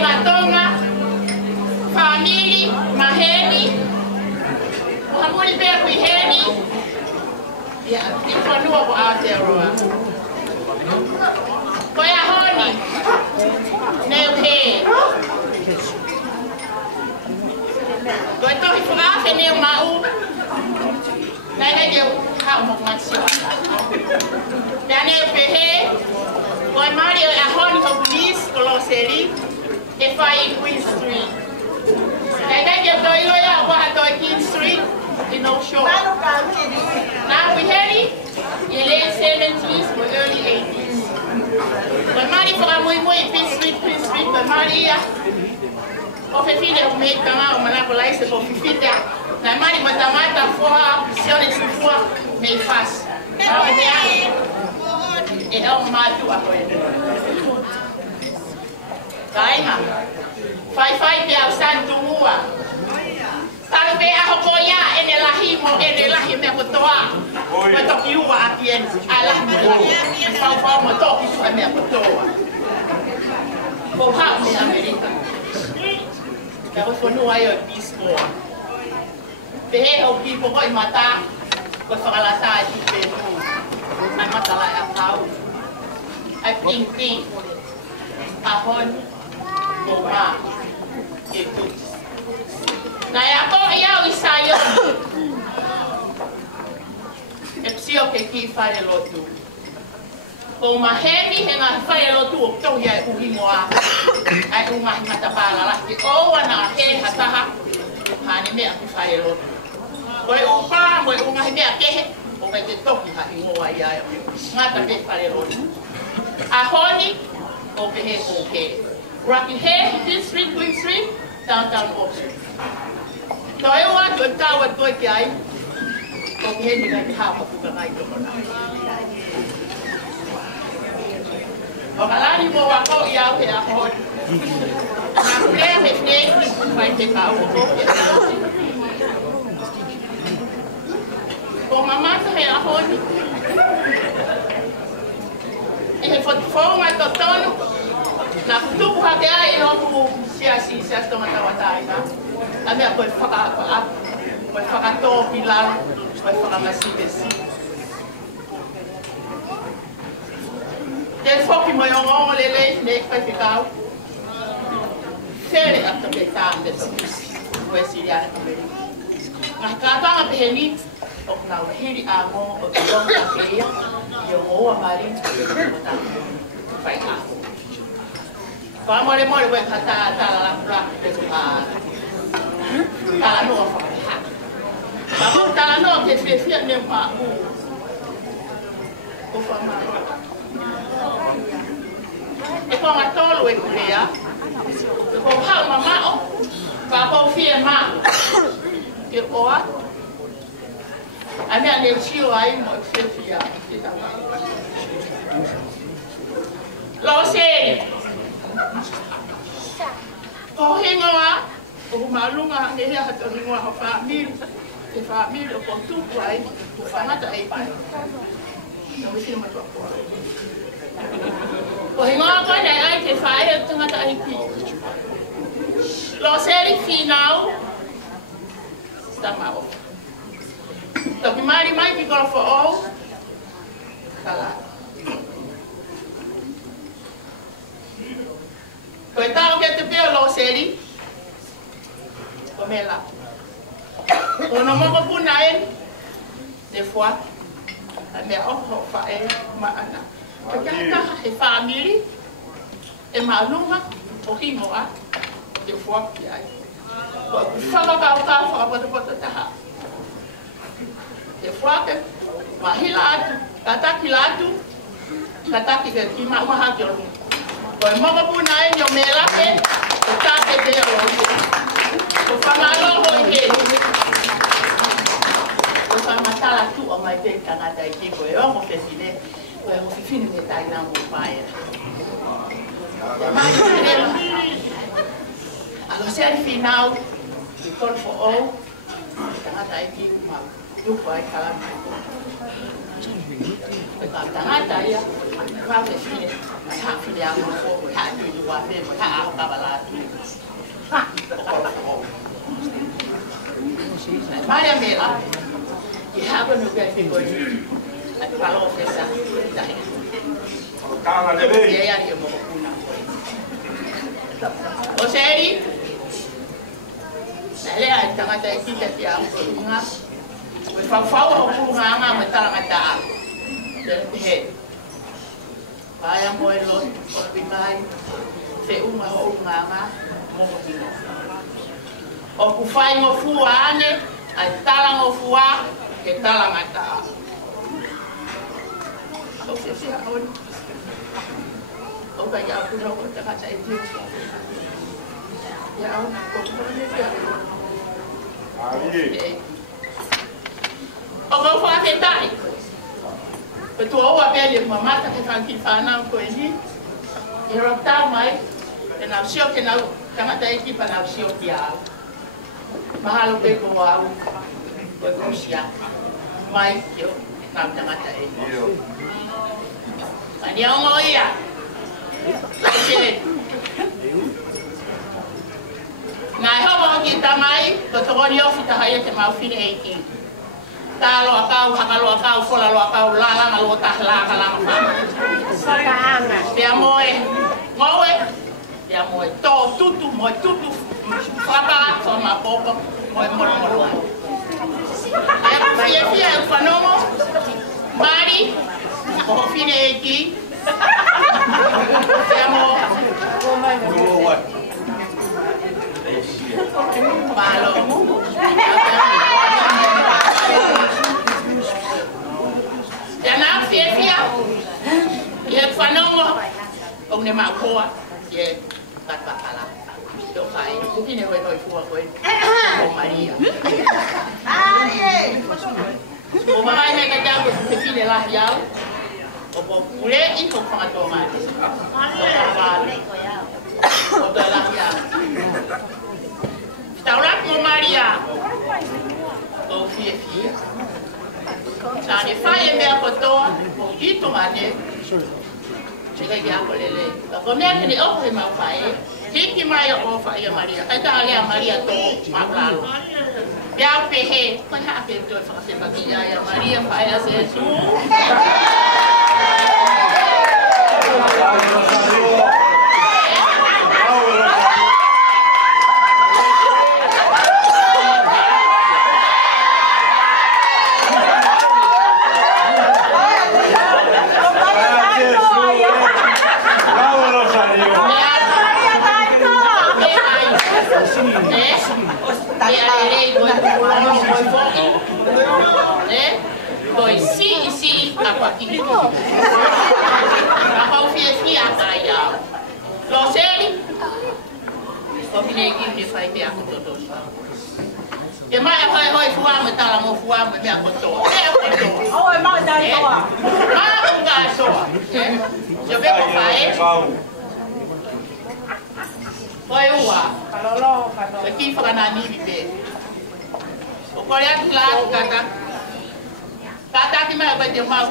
Matonga, family, maheni, Muhamuri Bear Heni, yeah, it's one over out there. Koya Honey, Nail Hair. Go to his laugh and nail my own. Nine you how much Daniel Pehe, one Mario a Honey of Police, Colossary, if I Queen Street. And then you go to King Street, you know, sure. Now we had it, you late 70s or early 80s. But Mario for a way, Queen Street, but Maria. Of a fille who made come out, monopolize for 50. Na mali matamata fora, sione su fora, me faz. Now we are. E é mato agora. Kaima. Fai pia santo mua. Talbe a hokoya enelahimo me kotoa. Matoki uwa akien. Allah mo. Fa matoki su me kotoa. Ko ha me America. Kaya ko no ayo bispo. Behe o people ko imata. Ko fakalasa di peso. Ay matala akaw. Ay ping. Ahon. Goma. Ito. Na ako ayaw isayo. Epsio ke ki fare lotu. Kung mahemi henga fare lotu to ya uhimoa. Ay umah matapala la ki o wana he hataha. Hani me aku fare lotu. Koi upa, koi umah me akehe. O me te toki ha ingoa ya. Ngata me fare lotu. Ahoni o pehe o ke. Rocky Hay, Queen Street, downtown Oxford. So I want to tell what good guy. Okay, you have half of the night. Okalani mo wako yaw he ahon. Nakule he snake ni fight the cow. Kung mama sa he ahon. Ihe forma totono. Na kutubu hake ai no ku sia sto matawatai na. Ami ako fakato pilar, fakamasibesi. Del foki mo yung lele nek pa fikao. Sere at tabetam de sus. Wesiliana kameri. Ngakata ang peheni o na hiri amo o yung kakeya yung o amari fai ako. Mole voy a la de su padre. La no fa. Vamos a la no que se siente pa. O fa ma. E con a todo lo que crea. Con ha mamá o pa po fie ma. Que oa. A minha energia aí mo se fia. Lo sei. O hingoa, o malunga nge hea hato hingoa ho whaamiru. Te whaamiru o kontuku ai, o whanata ei pai. Nā wisi ma tua kua. O hingoa koe nei ai te whae o tangata ai ki. Lo seri whinau, stama o. Toki maari mai ki kora wha o, kala. Koe tau ke te peo lo seri. Ko mela. Ono moko puna en. Des fois. A mea oho whae maana. Koe kata he whaamiri. E maanunga. O himoa. Des fois ki ai. Koe whakakauka whakapotapota taha. Des fois ke mahila atu. Kataki la atu. Kataki ke ki maha ki rongu. Koe moko puna en yo mela pe, o tate te o loge. O whamalo hoi he. O whamatala tu o mai pe tangata i ke koe o mo whesine. Koe o whiwhine me tai nā mo whae. Mai hurela. Alo se ari whinau, i kore fo o, tangata i ke mau. Tuko ai kalama. Koe ka tangata ia, ka whesine. Mai hawhine a mo fo, mai hawhine a mo fo, mai hawhine a mo fo. Maria Mela, you have a new guy for you. At Palo Fesa. Oseri, nale ay tanga tayo kita tiang nga. Pagfawa ko nga nga matanga taa. He. Kaya mo elon, pagpimay, se uma ho nga mo dino. O kufai mo fuane, ay talang o fuwa, ke talang ata. O se haon. O kaya ako na ko taka sa ito. Ya ako ko ni ka. Ai. O ko fa te tai. Betul wa pele mama ta ke kan ki fa na ko ni. Iro ta mai. Ke na sio ke na kama ta ki pa na sio dia. Mahalo pe ko wa. Ko ko sia. Mai yo na ta mata e. Ani ang mo iya. Nai hawa kita mai, betul dia kita haya ke mau fin eki. Kalau akau fola lo akau lala malo tahla kalang fa. Sakana. Dia moe. Dia moe to tutu faba sama popo moe moro. Ya fia fanomo. Mari ko fin eki. Dia moe. Malo. Jangan fia. Ya fanomo. Ông này mà cô ye cắt bạc là đâu phải cái này hơi phua quên ông Maria ông mai này cái trang của cái này là giáo ông mulai itu otomatis ông đó là giáo tao lắc ông Maria ông fia sao để phải em bé có to ít thôi mà nhé cái gì aku lele. Kalau ni aku ni apa yang mau fai? Jadi Maria apa fai ya Maria? Kita lihat Maria tu maklalu. Dia pehe, kau nak apa tu? Fakir fakir ya Maria fai ya sesu. Isi apa ini? Apa fia saya? Lo seri? Kau pilih ini fai dia aku tu. Dia mai hoi fuam metalang fuam dia aku tu. Oh, mau dah tu. Mau dah tu. Coba kau fai. Hoi uwa. Kalau lo kalau. Lagi fakanani bibe. Kau lihat lah kata. Kata kita apa je mau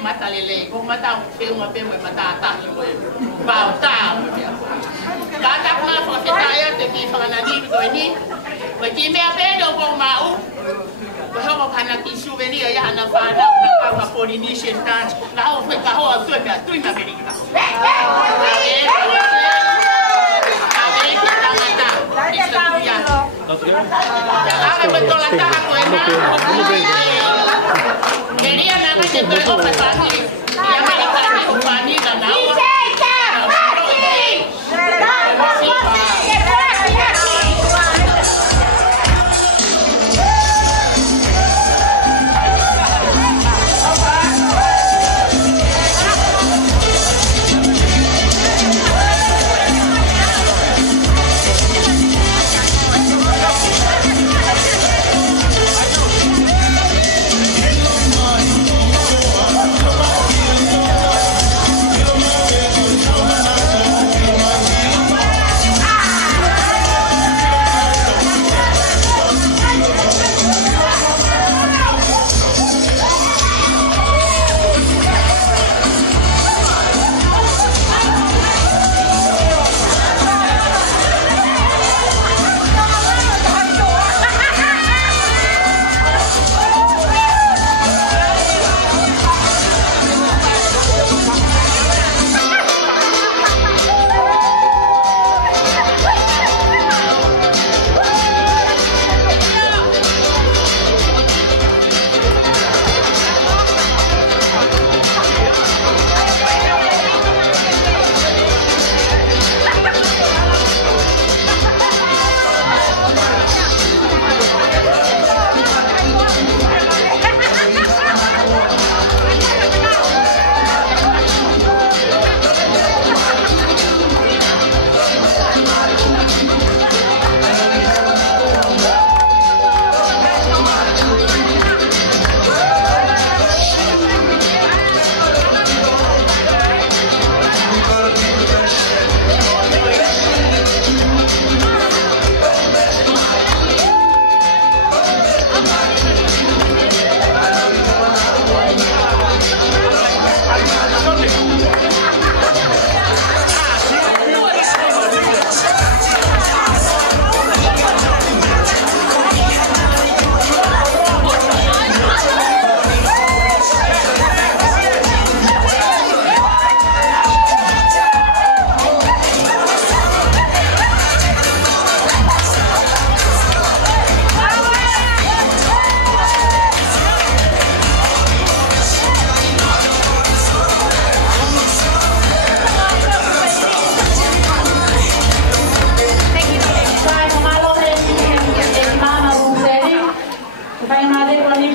mata lele, kau mata film apa mata tak ni bau tak. Kata kita fokus saya tegi fanadi begini, begini apa yang kau mau? Bahawa kana kisu beri ayah anak pada nak Polynesian dance, kau kau tu apa tu nak beri kita. Jangan betul tak aku enak. Jadi anak kecil tu apa pasti? Yang ada pasti upani dan awak.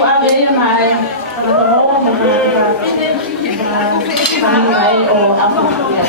ave mai mo mai o apa ya.